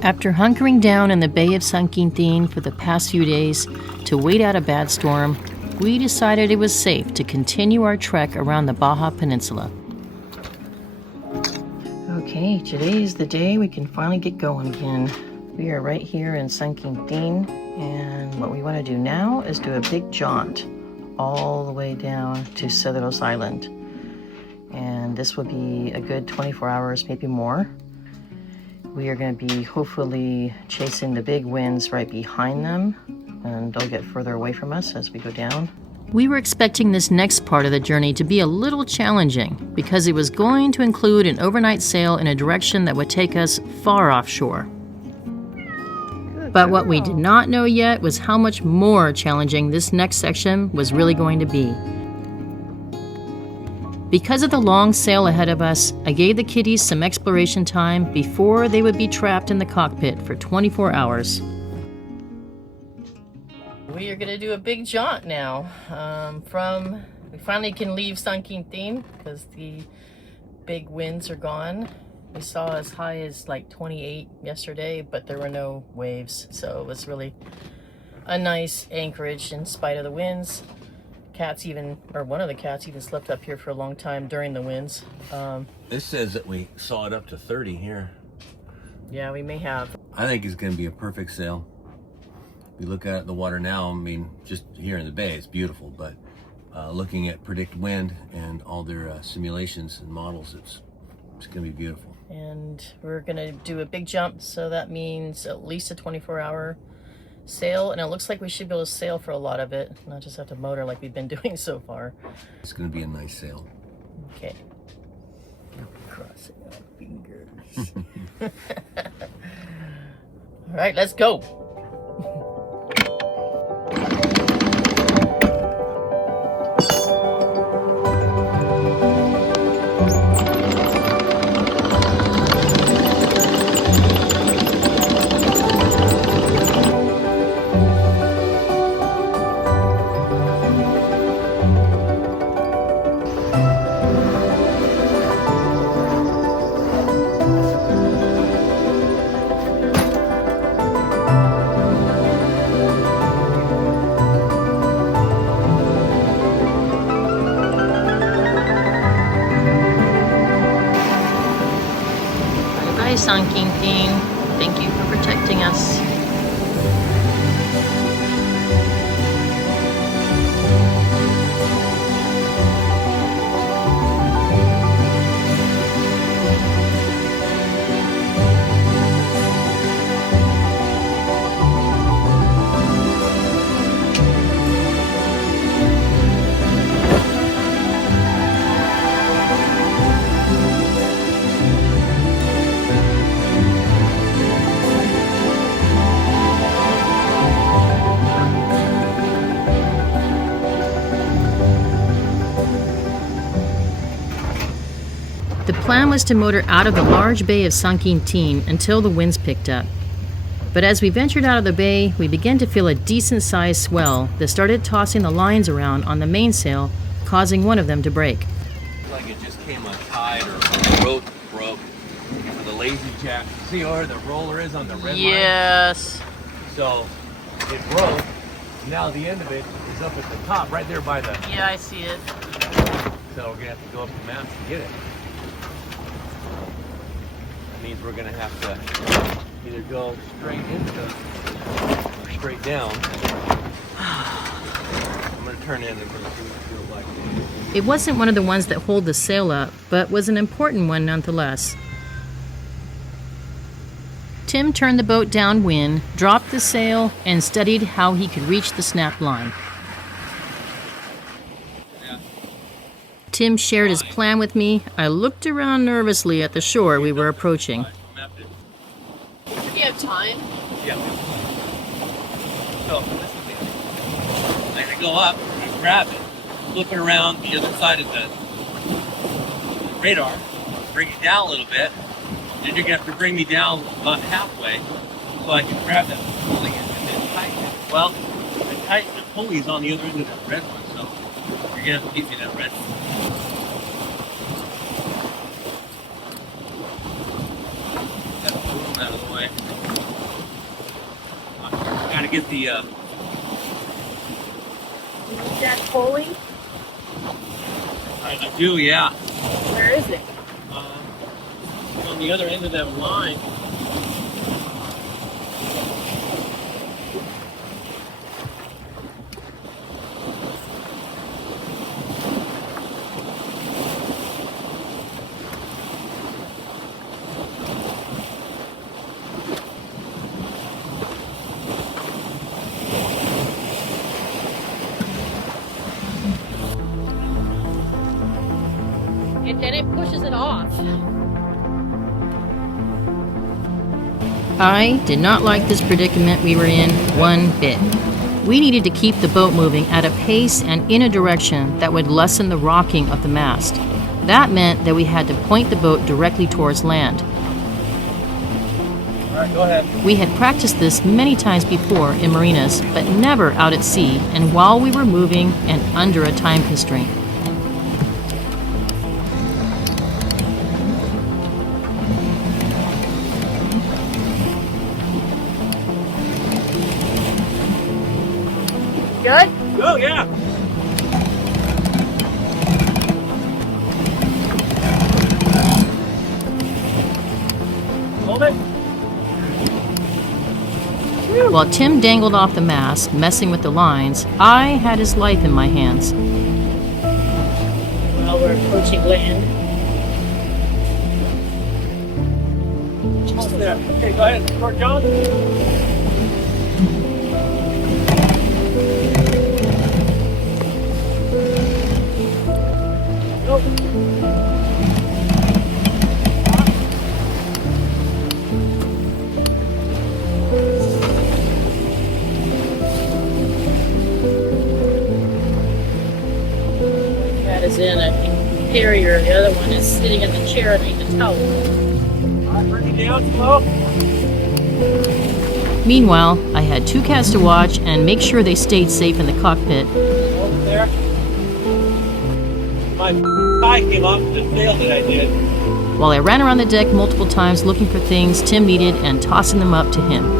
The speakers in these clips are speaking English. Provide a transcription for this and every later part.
After hunkering down in the Bay of San Quintin for the past few days to wait out a bad storm, we decided it was safe to continue our trek around the Baja Peninsula. Okay, today is the day we can finally get going again. We are right here in San Quintin, and what we want to do now is do a big jaunt all the way down to Cedros Island. And this will be a good 24 hours, maybe more. We are going to be hopefully chasing the big winds right behind them, and they'll get further away from us as we go down. We were expecting this next part of the journey to be a little challenging because it was going to include an overnight sail in a direction that would take us far offshore. But what we did not know yet was how much more challenging this next section was really going to be. Because of the long sail ahead of us, I gave the kiddies some exploration time before they would be trapped in the cockpit for 24 hours. We are going to do a big jaunt now. We finally can leave San Quintin because the big winds are gone. We saw as high as like 28 yesterday, but there were no waves, so it was really a nice anchorage in spite of the winds. One of the cats even slept up here for a long time during the winds. This says that we saw it up to 30 here. Yeah, we may have. I think it's going to be a perfect sail. We look at the water now, I mean, just here in the bay, it's beautiful, but looking at predict wind and all their simulations and models, it's going to be beautiful. And we're going to do a big jump, so that means at least a 24-hour sail, and it looks like we should be able to sail for a lot of it, not just have to motor like we've been doing so far. It's going to be a nice sail. Okay. Crossing our fingers. All right, let's go. San Quintin, thank you for protecting us. The plan was to motor out of the large bay of San Quintin until the winds picked up. But as we ventured out of the bay, we began to feel a decent-sized swell that started tossing the lines around on the mainsail, causing one of them to break. Like it just came untied or the rope broke. And the lazy jack, see where the roller is on the red line? Yes. So it broke. Now the end of it is up at the top, right there by the... Yeah, I see it. So we're going to have to go up the mast to get it. That means we're going to have to either go straight into or straight down. I'm going to turn in and we're going to see what it feels like. It wasn't one of the ones that hold the sail up, but was an important one nonetheless. Tim turned the boat downwind, dropped the sail, and studied how he could reach the snap line. Tim shared his plan with me. I looked around nervously at the shore we were approaching. Do you have time? Yeah, we have time. So, this is it. I'm going to go up and grab it, flip it around the other side of the radar, bring it down a little bit. Then you're going to have to bring me down about halfway so I can grab that pulley and then tighten it. Well, I tighten the pulleys on the other end of that red one, so you're going to have to give me that red one. Get that boom out of the way. to get the. You need that pulley? I do, yeah. Where is it? On the other end of that line. And then it pushes it off. I did not like this predicament we were in one bit. We needed to keep the boat moving at a pace and in a direction that would lessen the rocking of the mast. That meant that we had to point the boat directly towards land. All right, go ahead. We had practiced this many times before in marinas, but never out at sea and while we were moving and under a time constraint. Good? Oh, yeah. Hold it. While Tim dangled off the mast, messing with the lines, I had his life in my hands. Well, we're approaching land. Hold there. Okay, go ahead. Start, John. That is in a carrier. The other one is sitting in the chair underneath the towel. All right, bring it down slow. Meanwhile, I had two cats to watch and make sure they stayed safe in the cockpit. Over there. My tie came off the sail that I did. While I ran around the deck multiple times looking for things Tim needed and tossing them up to him.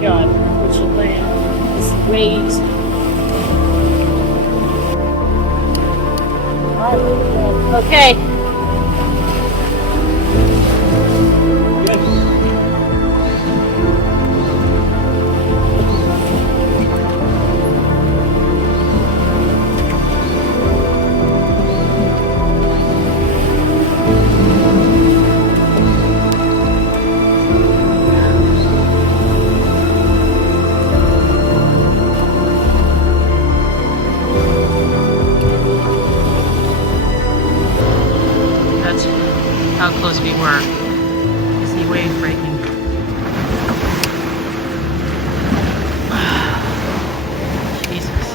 God, which land. This waves. Okay. Good. That's how close we were. You see waves breaking. Jesus.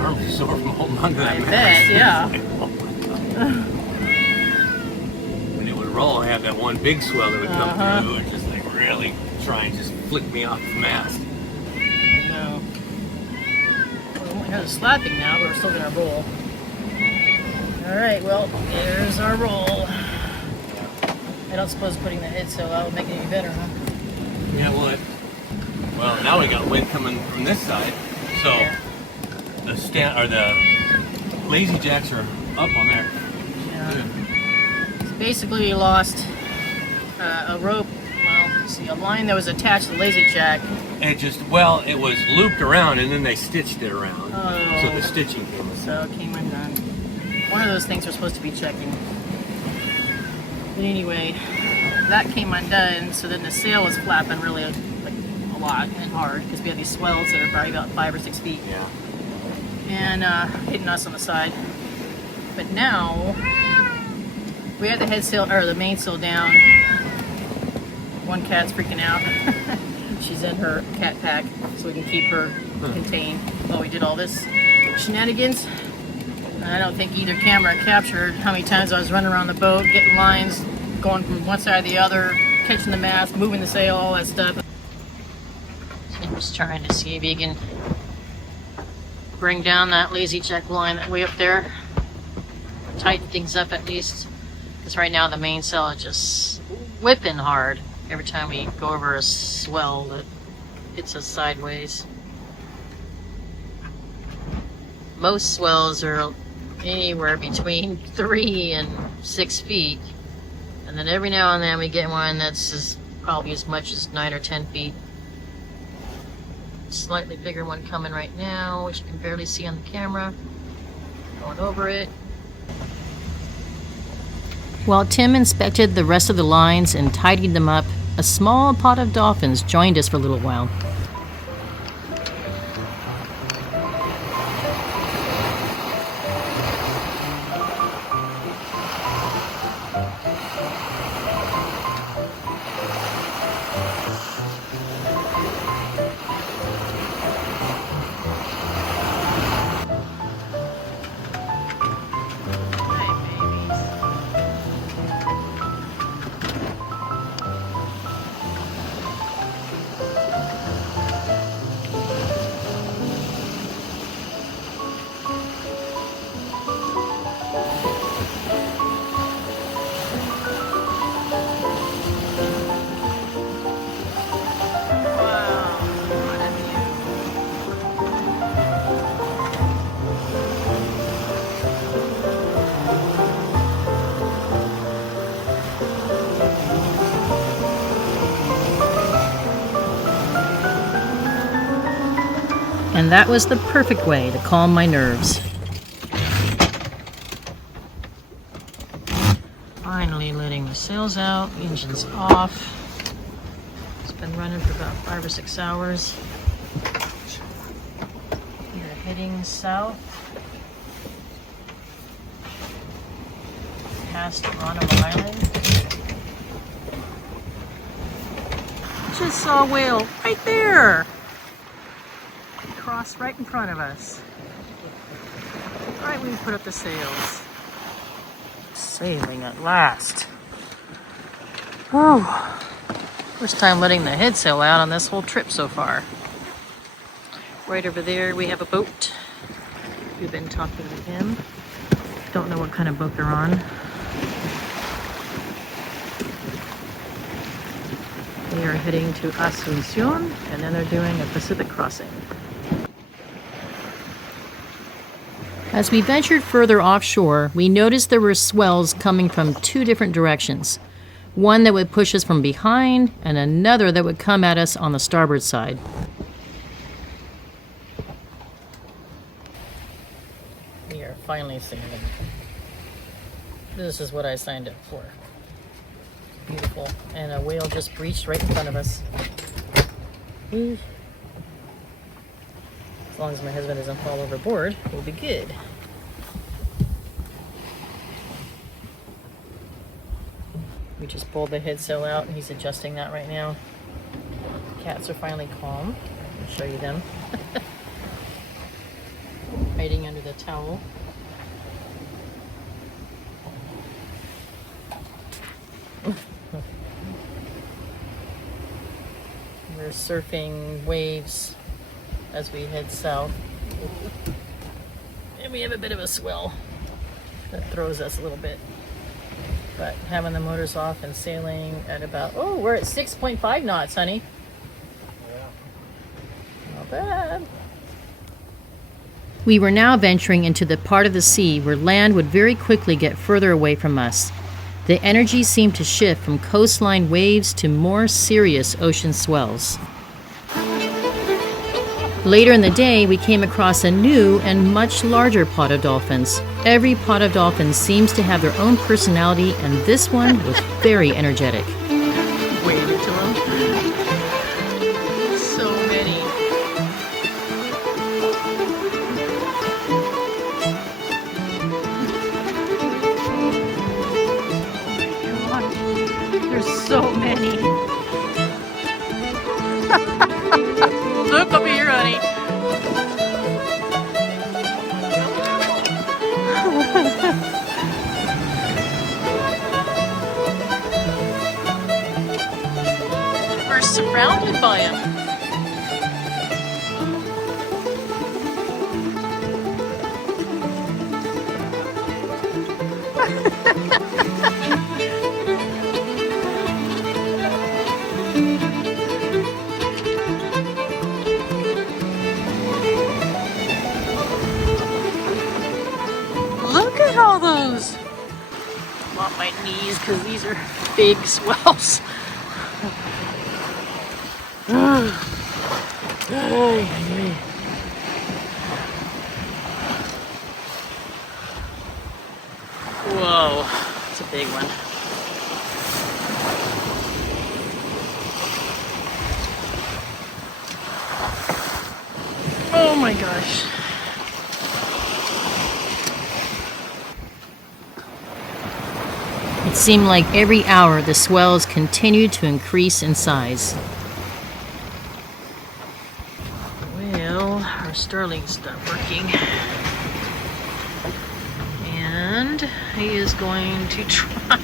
Arms are sore from holding on to that I mast. bet, yeah. When it would roll, I had that one big swell that would come Uh-huh. through and just like really try and just flick me off the mast. No. Well, here's slapping now, but we're still gonna roll. Alright, well, there's our roll. I don't suppose putting the head sail out would make it any better, huh? Yeah, well, now we got wind coming from this side, so Yeah. the lazy jacks are up on there. Yeah. Good. So basically, you lost a rope. Well, let's see, a line that was attached to the lazy jack. And it was looped around and then they stitched it around. Oh. So the stitching came with So it came undone. One of those things we're supposed to be checking. But anyway, that came undone, so then the sail was flapping really like a lot and hard because we had these swells that are probably about 5 or 6 feet. Yeah. And hitting us on the side. But now we had the head sail or the mainsail down. One cat's freaking out. She's in her cat pack, so we can keep her contained while we did all this shenanigans. And I don't think either camera captured how many times I was running around the boat, getting lines, going from one side to the other, catching the mast, moving the sail, all that stuff. Tim's trying to see if he can bring down that lazy check line that way up there. Tighten things up at least. Because right now the mainsail is just whipping hard every time we go over a swell that hits us sideways. Most swells are anywhere between 3 and 6 feet. And then every now and then we get one that's probably as much as 9 or 10 feet. Slightly bigger one coming right now, which you can barely see on the camera. Going over it. While Tim inspected the rest of the lines and tidied them up, a small pod of dolphins joined us for a little while. And that was the perfect way to calm my nerves. Finally letting the sails out, engine's off. It's been running for about 5 or 6 hours. We're heading south past Island. Just saw a whale right there. Cross right in front of us. Right when we put up the sails. Sailing at last. Oh, first time letting the head sail out on this whole trip so far. Right over there we have a boat. We've been talking to him. Don't know what kind of boat they're on. They are heading to Asunción, and then they're doing a Pacific crossing. As we ventured further offshore, we noticed there were swells coming from 2 different directions. One that would push us from behind, and another that would come at us on the starboard side. We are finally sailing. This is what I signed up for. Beautiful. And a whale just breached right in front of us. As long as my husband doesn't fall overboard, we'll be good. We just pulled the head sail out and he's adjusting that right now. Cats are finally calm. I'll show you them. Hiding under the towel. We're surfing waves as we head south. And we have a bit of a swell that throws us a little bit. But having the motors off and sailing at about, oh, we're at 6.5 knots, honey. Yeah. Not bad. We were now venturing into the part of the sea where land would very quickly get further away from us. The energy seemed to shift from coastline waves to more serious ocean swells. Later in the day, we came across a new and much larger pod of dolphins. Every pod of dolphins seems to have their own personality, and this one was very energetic. Wave it to them. So many. There's so many. Look over here, honey. surrounded by them. Look at all those. I'm on my knees because these are big swells. Whoa, it's a big one. Oh my gosh. It seemed like every hour the swells continued to increase in size. Well, our starling's stopped working. And he is going to try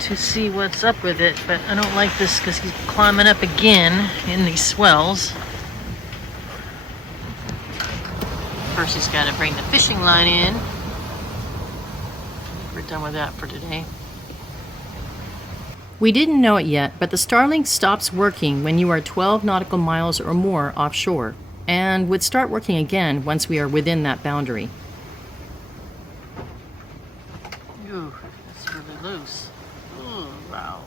to see what's up with it, but I don't like this because he's climbing up again in these swells. First he's got to bring the fishing line in. We're done with that for today. We didn't know it yet, but the starling stops working when you are 12 nautical miles or more offshore, and would start working again once we are within that boundary. Ooh, it's really loose. Oh, wow.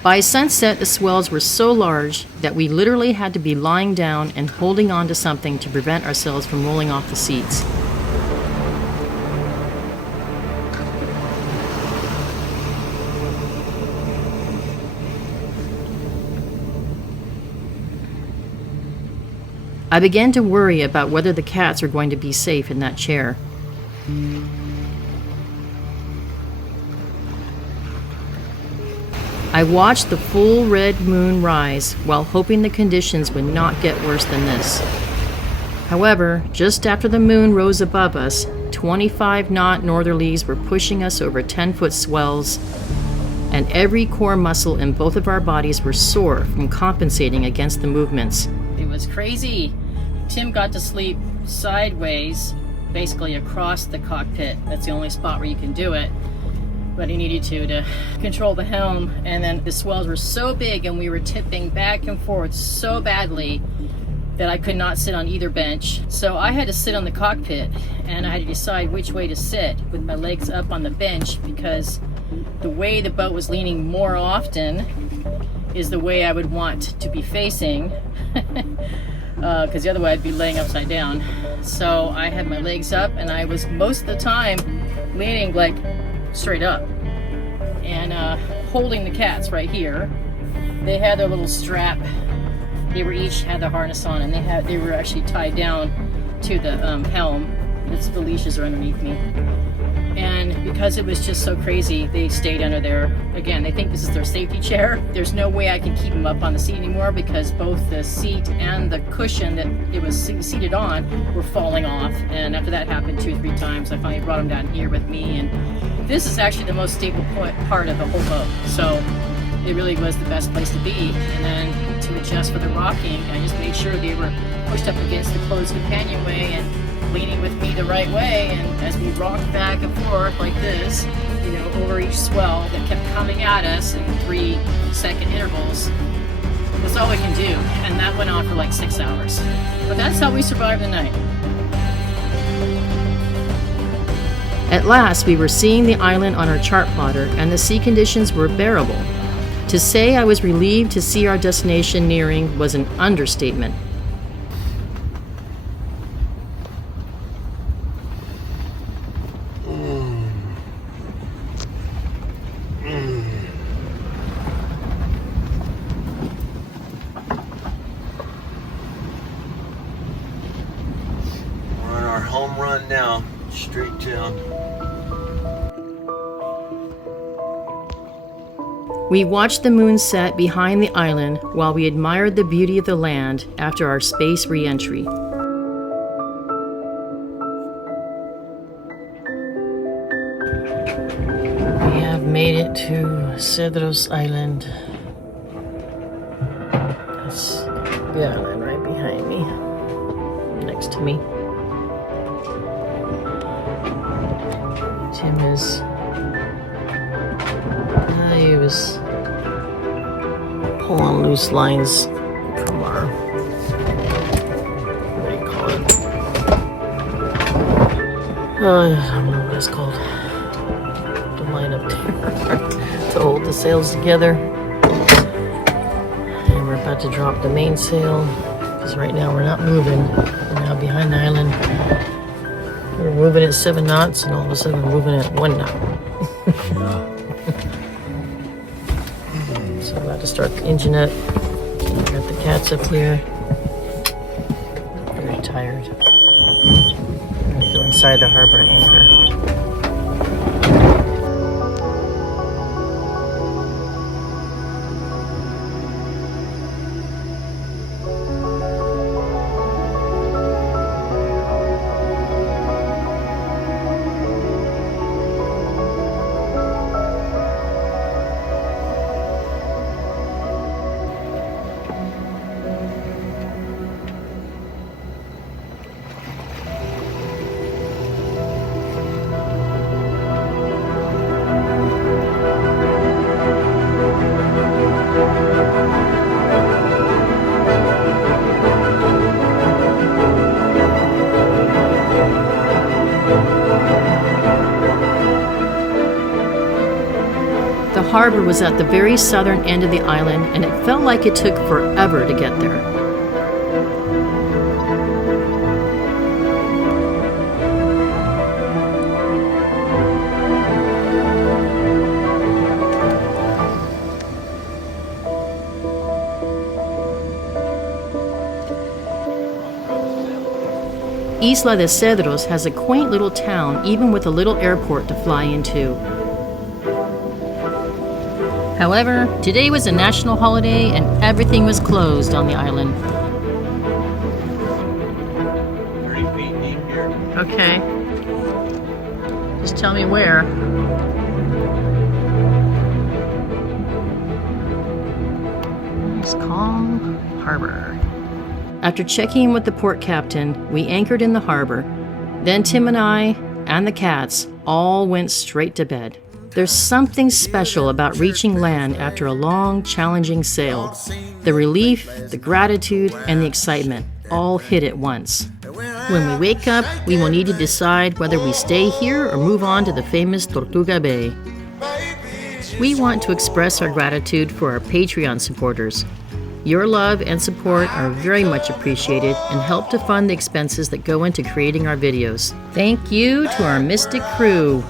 By sunset, the swells were so large that we literally had to be lying down and holding on to something to prevent ourselves from rolling off the seats. I began to worry about whether the cats are going to be safe in that chair. I watched the full red moon rise while hoping the conditions would not get worse than this. However, just after the moon rose above us, 25-knot northerlies were pushing us over 10-foot swells, and every core muscle in both of our bodies were sore from compensating against the movements. It was crazy. Tim got to sleep sideways, basically across the cockpit. That's the only spot where you can do it. But he needed to control the helm, and then the swells were so big and we were tipping back and forth so badly that I could not sit on either bench. So I had to sit on the cockpit, and I had to decide which way to sit with my legs up on the bench, because the way the boat was leaning more often is the way I would want to be facing, because the other way I'd be laying upside down. So I had my legs up, and I was most of the time leaning like straight up and holding the cats right here. They had their little strap. They were each had the harness on, and they were actually tied down to the helm. The leashes are underneath me. And because it was just so crazy, they stayed under there. Again, they think this is their safety chair. There's no way I can keep them up on the seat anymore, because both the seat and the cushion that it was seated on were falling off. And after that happened 2 or 3 times, I finally brought them down here with me. And this is actually the most stable part of the whole boat. So it really was the best place to be. And then to adjust for the rocking, I just made sure they were pushed up against the closed companionway and leaning with me the right way, and as we rocked back and forth like this, you know, over each swell that kept coming at us in 3-second intervals, that's all we can do. And that went on for like 6 hours. But that's how we survived the night. At last, we were seeing the island on our chart plotter, and the sea conditions were bearable. To say I was relieved to see our destination nearing was an understatement. Straight down. We watched the moon set behind the island while we admired the beauty of the land after our space re-entry. We have made it to Cedros Island. That's the island right behind me, next to me. Tim is, he was pulling loose lines from our, what do you call it? I don't know what it's called. The line up there to hold the sails together. And we're about to drop the mainsail because right now we're not moving. We're now behind the island. We're moving at 7 knots and all of a sudden we're moving at 1 knot. So I'm about to start the engine up. Got the cats up here. Very tired. I'm gonna go inside the harbor anchor. The harbor was at the very southern end of the island, and it felt like it took forever to get there. Isla de Cedros has a quaint little town, even with a little airport to fly into. However, today was a national holiday and everything was closed on the island. 30 feet deep here. Okay. Just tell me where. It's calm harbor. After checking in with the port captain, we anchored in the harbor. Then Tim and I, and the cats, all went straight to bed. There's something special about reaching land after a long, challenging sail. The relief, the gratitude, and the excitement all hit at once. When we wake up, we will need to decide whether we stay here or move on to the famous Tortuga Bay. We want to express our gratitude for our Patreon supporters. Your love and support are very much appreciated and help to fund the expenses that go into creating our videos. Thank you to our Mystic crew.